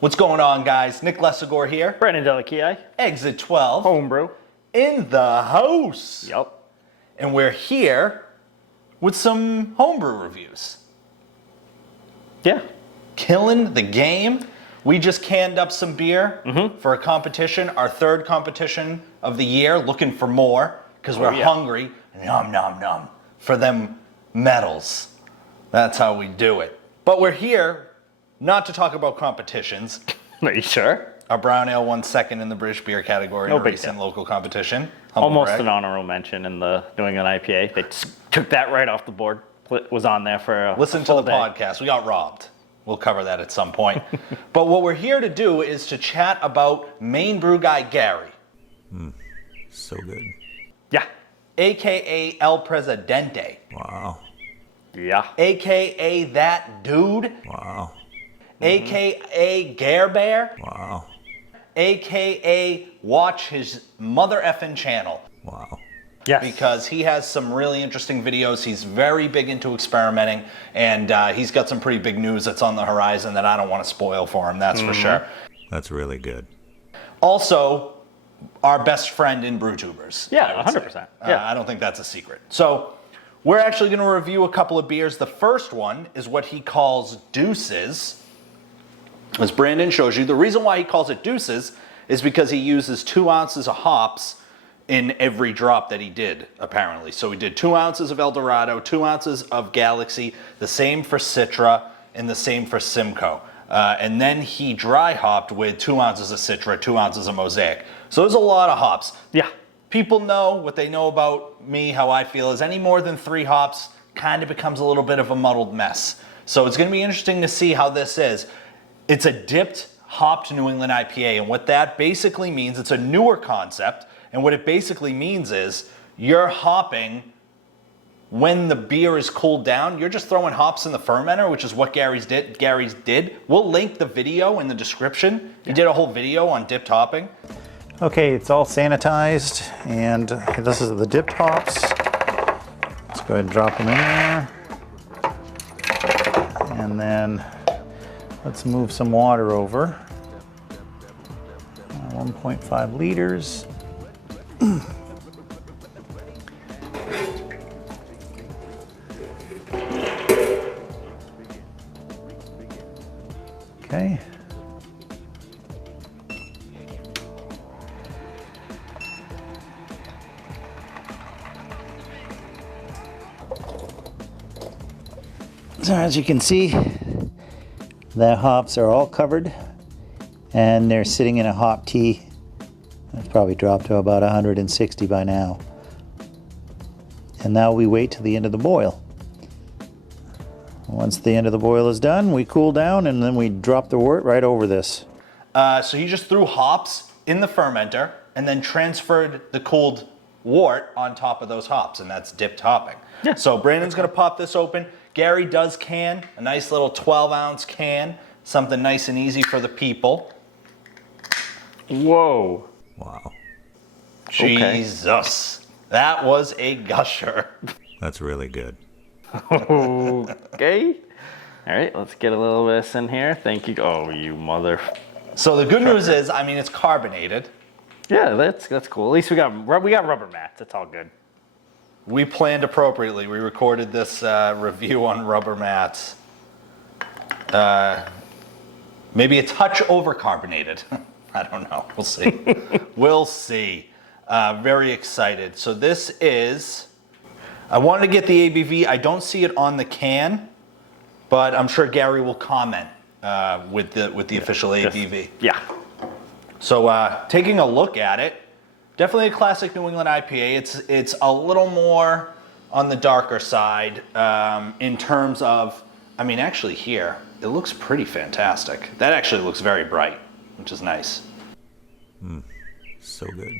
What's going on, guys? Nick Lessigore here. Brandon Delakia. Exit 12. Homebrew. In the house. Yep. And we're here with some homebrew reviews. Yeah. Killing the game. We just canned up some beer for a competition, our third competition of the year, looking for more because we're hungry. Nom, nom, nom. For them medals. That's how we do it. But we're here not to talk about competitions. Are you sure? Our brown ale won second in the British beer category in a recent local competition. Almost an honorable mention in the New England IPA. They took that right off the board. Was on there for a Listen to the podcast. We got robbed. We'll cover that at some point. But what we're here to do is to chat about Maine BrewGuy Gary. So good. Yeah. AKA El Presidente. Wow. Yeah. AKA that dude. Wow. AKA Gare Bear. Wow. AKA watch his mother effing channel. Wow. Yes. Because he has some really interesting videos. He's very big into experimenting, and he's got some pretty big news that's on the horizon that I don't want to spoil for him, that's for sure. That's really good. Also, our best friend in Brewtubers. Yeah, 100%. Yeah. I don't think that's a secret. So we're actually going to review a couple of beers. The first one is what he calls Deuces. As Brandon shows you, the reason why he calls it Deuces is because he uses 2 ounces of hops in every drop that he did, apparently. So he did 2 ounces of Eldorado, 2 ounces of Galaxy, the same for Citra, and the same for Simcoe. And then he dry hopped with 2 ounces of Citra, 2 ounces of Mosaic. So there's a lot of hops. Yeah. People know what they know about me, how I feel is any more than 3 hops kind of becomes a little bit of a muddled mess. So it's going to be interesting to see how this is. It's a dipped, hopped New England IPA, and what that basically means, it's a newer concept, and what it basically means is you're hopping when the beer is cooled down. You're just throwing hops in the fermenter, which is what Gary's did. We'll link the video in the description. He did a whole video on dipped hopping. Okay, it's all sanitized, and this is the dipped hops. Let's go ahead and drop them in there. And then let's move some water over. 1.5 liters. Okay. So as you can see, the hops are all covered and they're sitting in a hop tea. It's probably dropped to about 160 by now. And now we wait till the end of the boil. Once the end of the boil is done, we cool down and then we drop the wort right over this. So he just threw hops in the fermenter and then transferred the cooled wort on top of those hops, and that's dipped hopping. Yeah. So Brandon's gonna pop this open. Gary does can, a nice little 12-ounce can, something nice and easy for the people. Whoa. Wow. Jesus. That was a gusher. That's really good. Okay. All right, let's get a little bit of this in here. Thank you. Oh, you mother. So the good news is, I mean, it's carbonated. Yeah, that's cool. At least we got rubber mats. That's all good. We planned appropriately. We recorded this review on rubber mats. Maybe a touch over-carbonated. I don't know. We'll see. We'll see. Very excited. So this is... I wanted to get the ABV. I don't see it on the can, but I'm sure Gary will comment with the official ABV. Yeah. So taking a look at it, definitely a classic New England IPA. It's a little more on the darker side in terms of, I mean, actually here, it looks pretty fantastic. That actually looks very bright, which is nice. So good.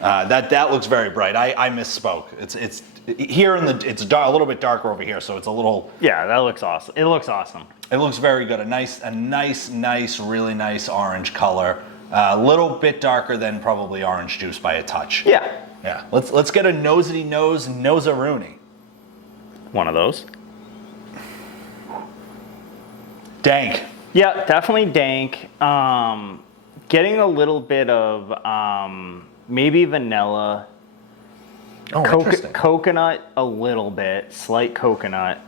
That looks very bright. I misspoke. It's here it's a little bit darker over here, so it's a little. Yeah, that looks awesome. It looks awesome. It looks very good. A nice, really nice orange color. A little bit darker than probably orange juice by a touch. Yeah. Yeah. Let's get a nosity nose nose-a-rooney. One of those. Dank. Yeah, definitely dank. Getting a little bit of maybe vanilla, Oh, interesting. coconut a little bit, slight coconut.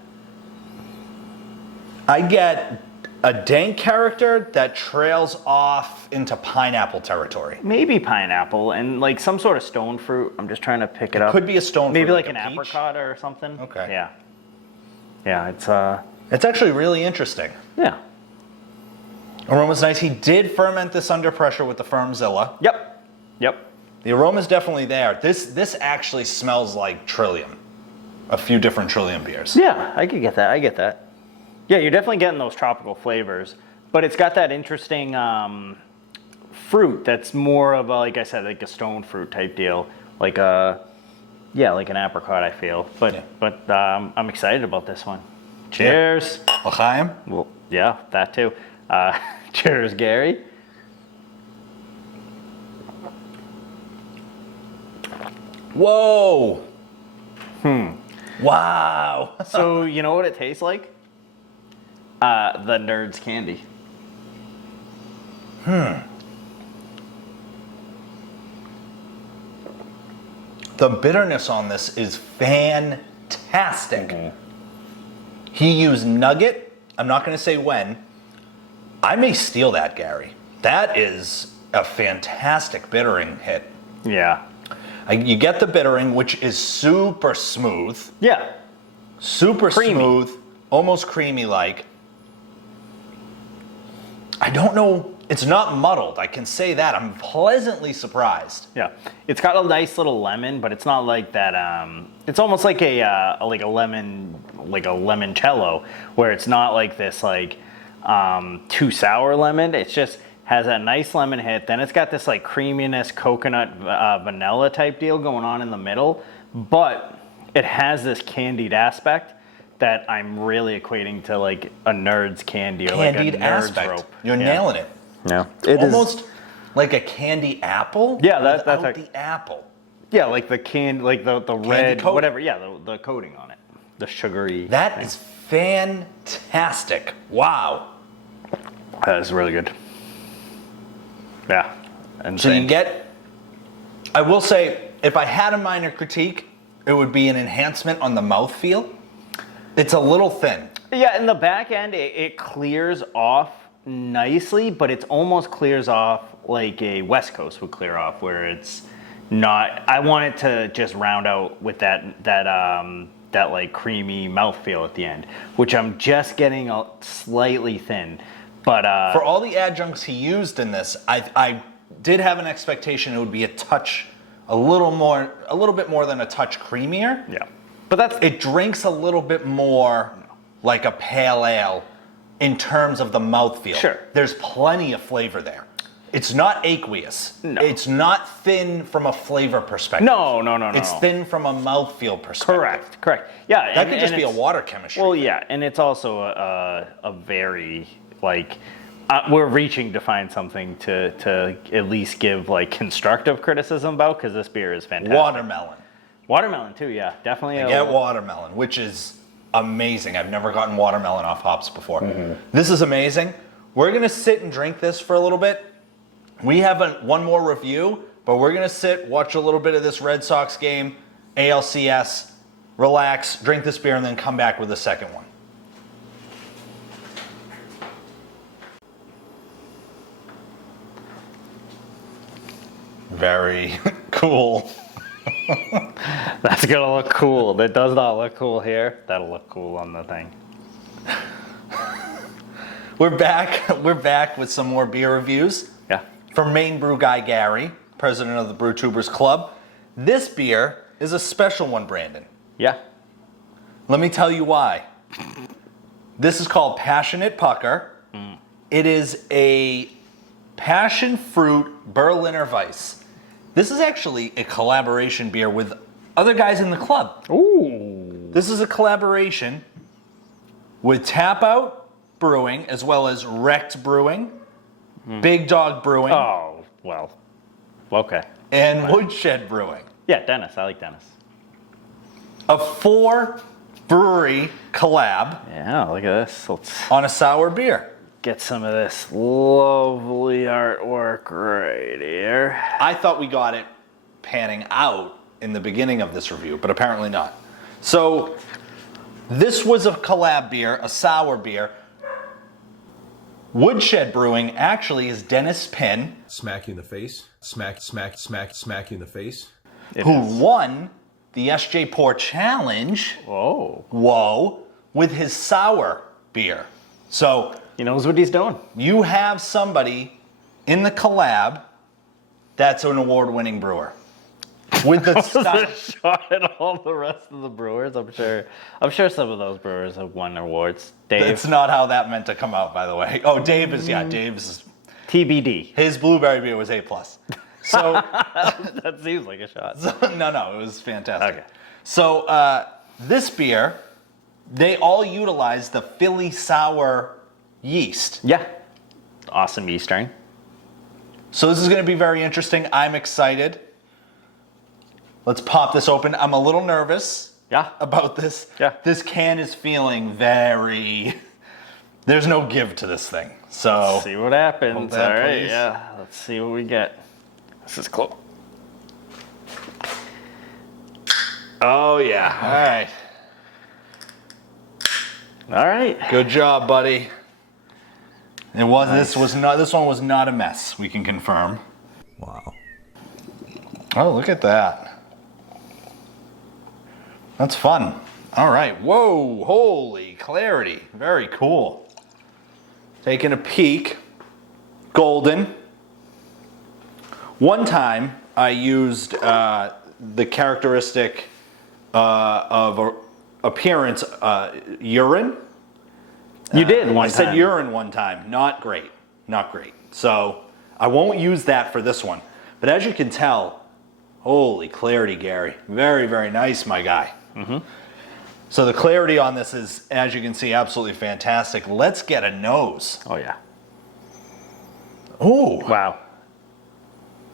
I get a dank character that trails off into pineapple territory. Maybe pineapple and like some sort of stone fruit. I'm just trying to pick it up. Could be a stone Maybe fruit, like like an a peach? apricot or something. Okay. Yeah. Yeah, It's actually really interesting. yeah. Aroma's nice. He did ferment this under pressure with the Firmzilla. Yep. The aroma's definitely there. This actually smells like Trillium. A few different Trillium beers. Yeah, I could get that. I get that. Yeah, you're definitely getting those tropical flavors, but it's got that interesting fruit that's more of a, like I said, like a stone fruit type deal, like a like an apricot. I feel, but I'm excited about this one. Cheers. L'chaim. Well, yeah, that too. Cheers, Gary. Whoa. Wow. So you know what it tastes like? The Nerds candy. The bitterness on this is fantastic. He used nugget. I'm not going to say when. I may steal that, Gary. That is a fantastic bittering hit. Yeah. You get the bittering, which is super smooth. Yeah. Super Creamy. smooth, almost creamy-like. I don't know. It's not muddled. I can say that. I'm pleasantly surprised. Yeah, it's got a nice little lemon, but it's not like that. It's almost like a limoncello, where it's not like this too sour lemon. It's just has a nice lemon hit. Then it's got this like creaminess, coconut, vanilla type deal going on in the middle, but it has this candied aspect that I'm really equating to like a Nerds candy or Candied like a Nerds aspect. rope. You're nailing it. Yeah, it is. Almost like a candy apple. Yeah, that's without like- the apple. Yeah, like the like the red, coat. whatever. Yeah, the coating on it, the sugary. That is fantastic. Wow. That is really good. Yeah, and So you get, I will say, if I had a minor critique, it would be an enhancement on the mouthfeel. It's a little thin. yeah, in the back end, it clears off nicely, but it almost clears off like a West Coast would clear off, where it's not. I want it to just round out with that like creamy mouthfeel at the end, which I'm just getting slightly thin. But For all the adjuncts he used in this, I did have an expectation it would be a little bit more than a touch creamier. yeah, but It drinks a little bit more like a pale ale in terms of the mouthfeel. Sure. There's plenty of flavor there. It's not aqueous. No. It's not thin from a flavor perspective. No. It's thin from a mouthfeel perspective. Correct. Yeah, That could just be a it's- water chemistry. Well, yeah, and it's also a very like we're reaching to find something to at least give like constructive criticism about, because this beer is fantastic. Watermelon too, yeah, definitely. Get watermelon, which is amazing. I've never gotten watermelon off hops before. This is amazing. We're gonna sit and drink this for a little bit. We have one more review, but we're gonna sit, watch a little bit of this Red Sox game, ALCS, relax, drink this beer, and then come back with a second one. Very cool. That's gonna look cool. That does not look cool here. That'll look cool on the thing. We're back with some more beer reviews. Yeah. From Maine BrewGuy Gary, president of the Brewtubers Club. This beer is a special one, Brandon. Yeah. Let me tell you why. This is called Passionate Pucker. It is a passion fruit Berliner Weiss. This is actually a collaboration beer with other guys in the club. Ooh. This is a collaboration with Tapout Brewing as well as Wrecked Brewing, Big Dog Brewing, Oh, well. Okay. and Woodshed Brewing. Yeah, Dennis. I like Dennis. A 4 brewery collab Yeah, look at this. Let's on a sour beer. get some of this lovely artwork right here. I thought we got it panning out in the beginning of this review, but apparently not. So this was a collab beer, a sour beer. Woodshed Brewing actually is Dennis Pinn, Smack you in the face. Smack you in the face. who won the SJ Pour Challenge. Whoa, with his sour beer. So He knows what he's doing. you have somebody in the collab that's an award-winning brewer. With the style. Shot at all the rest of the brewers. I'm sure some of those brewers have won awards. Dave, It's not how that meant to come out, by the way. Oh, Dave's TBD. his blueberry beer was A+. So, That seems like a shot. no, it was fantastic. Okay. So, this beer, they all utilize the Philly sour yeast. Yeah. Awesome yeast strain. So this is going to be very interesting. I'm excited. Let's pop this open. I'm a little nervous Yeah. about this. Yeah. This can is feeling very... There's no give to this thing. So See what happens. Hold All that, right. please. Yeah. Let's see what we get. This is cool. Oh yeah. All right. All right. Good job, buddy. It was this one was not a mess, we can confirm. Wow. Oh, look at that. That's fun. All right. Whoa, holy clarity. Very cool. Taking a peek. Golden. One time I used the characteristic of appearance urine. You did one I said time. urine one time. Not great. Not great. So I won't use that for this one. But as you can tell, holy clarity, Gary. Very, very nice, my guy. Mm-hmm. So the clarity on this is, as you can see, absolutely fantastic. Let's get a nose. Oh yeah. Ooh. Wow.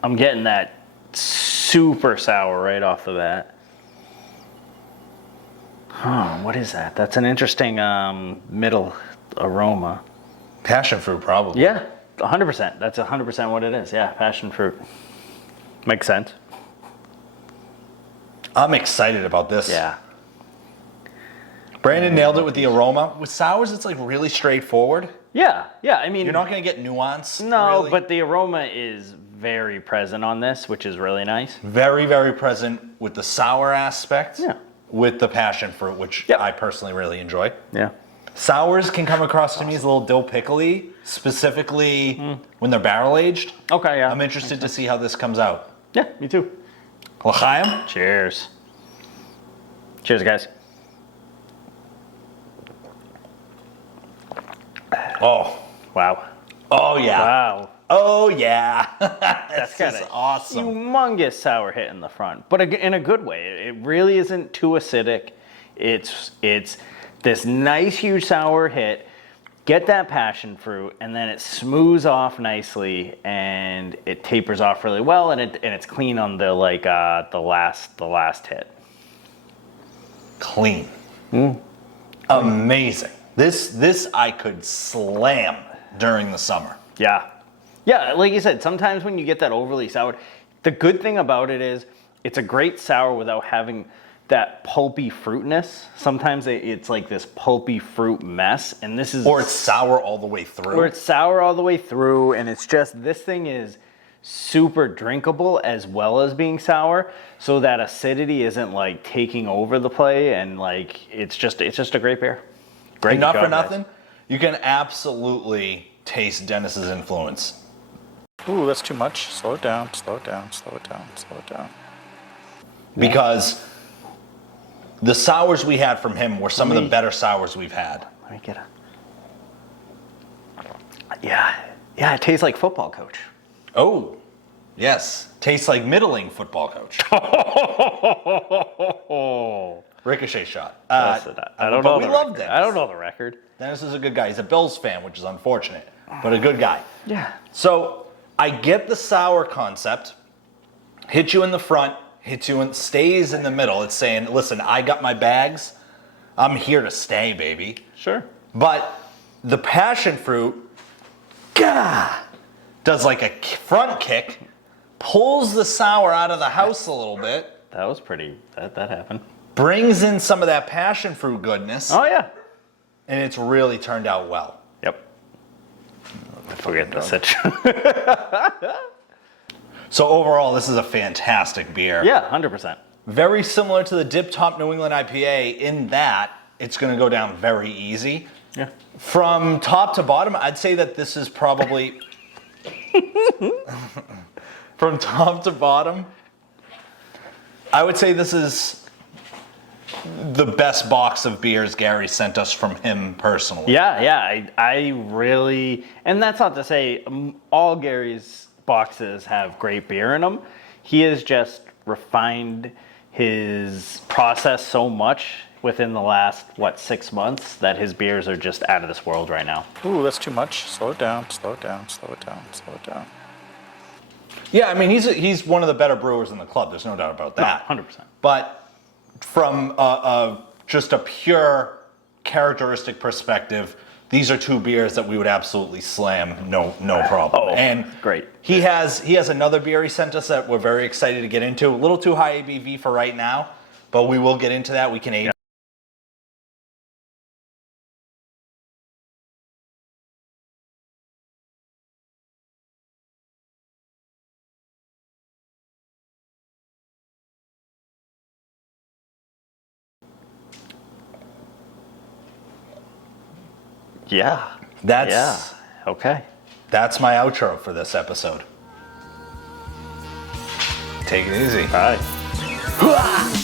I'm getting that super sour right off the bat. Huh, what is that? That's an interesting middle aroma. Passion fruit, probably. Yeah, 100%. That's 100% what it is. Yeah, passion fruit. Makes sense. I'm excited about this. Yeah. Brandon nailed it with the aroma. With sours, it's like really straightforward. Yeah, I mean... You're not going to get nuance. No, really. but the aroma is very present on this, which is really nice. Very, very present with the sour aspect. Yeah. With the passion fruit, which Yep. I personally really enjoy. Yeah. Sours can come across to me as a little dill pickly, specifically when they're barrel aged. Okay, yeah. I'm interested to see how this comes out. Yeah, me too. L'chaim? Cheers. Cheers, guys. Oh. Wow. Oh, yeah. Wow. Oh, yeah. That's got is a awesome. humongous sour hit in the front, but in a good way. It really isn't too acidic. It's this nice huge sour hit. Get that passion fruit, and then it smooths off nicely, and it tapers off really well, and it's clean on the the last hit. Clean. Amazing. This I could slam during the summer. Yeah. Yeah, like you said, sometimes when you get that overly sour, the good thing about it is it's a great sour without having that pulpy fruitness. Sometimes it's like this pulpy fruit mess, and this is... Or it's sour all the way through. Or it's sour all the way through, and it's just, this thing is super drinkable as well as being sour, so that acidity isn't like taking over the play, and like it's just a great beer. Great And not job, for guys. nothing, you can absolutely taste Dennis's influence. Ooh, that's too much. Slow it down, slow it down, slow it down, slow it down. Because the sours we had from him were some of the better sours we've had. Let me get a... Yeah, it tastes like football coach. Oh, yes. Tastes like middling football coach. Ricochet shot. I don't but know. we the love record. Dennis. I don't know the record. Dennis is a good guy. He's a Bills fan, which is unfortunate, but a good guy. Yeah. So I get the sour concept. Hit you in the front, stays in the middle. It's saying, listen, I got my bags. I'm here to stay, baby. Sure. But the passion fruit Gah! Does like a front kick, pulls the sour out of the house a little bit, That was pretty, that happened. brings in some of that passion fruit goodness, Oh yeah. and it's really turned out well. Yep. Forget the citron. So overall, this is a fantastic beer. Yeah, 100%. Very similar to the Dip Top New England IPA in that it's going to go down very easy. Yeah. From top to bottom, I'd say that this is probably... From top to bottom, I would say this is the best box of beers Gary sent us from him personally. Yeah, I really, and that's not to say all Gary's boxes have great beer in them. He has just refined his process so much within the last, 6 months, that his beers are just out of this world right now. Ooh, that's too much. Slow it down, slow it down, slow it down, slow it down. Yeah, I mean, he's one of the better brewers in the club. There's no doubt about that. 100%. But from just a pure characteristic perspective, these are two beers that we would absolutely slam, no problem. Oh, and great. He has another beer he sent us that we're very excited to get into. A little too high ABV for right now, but we will get into that. We can age. Yeah. Okay. That's my outro for this episode. Take it easy. All right.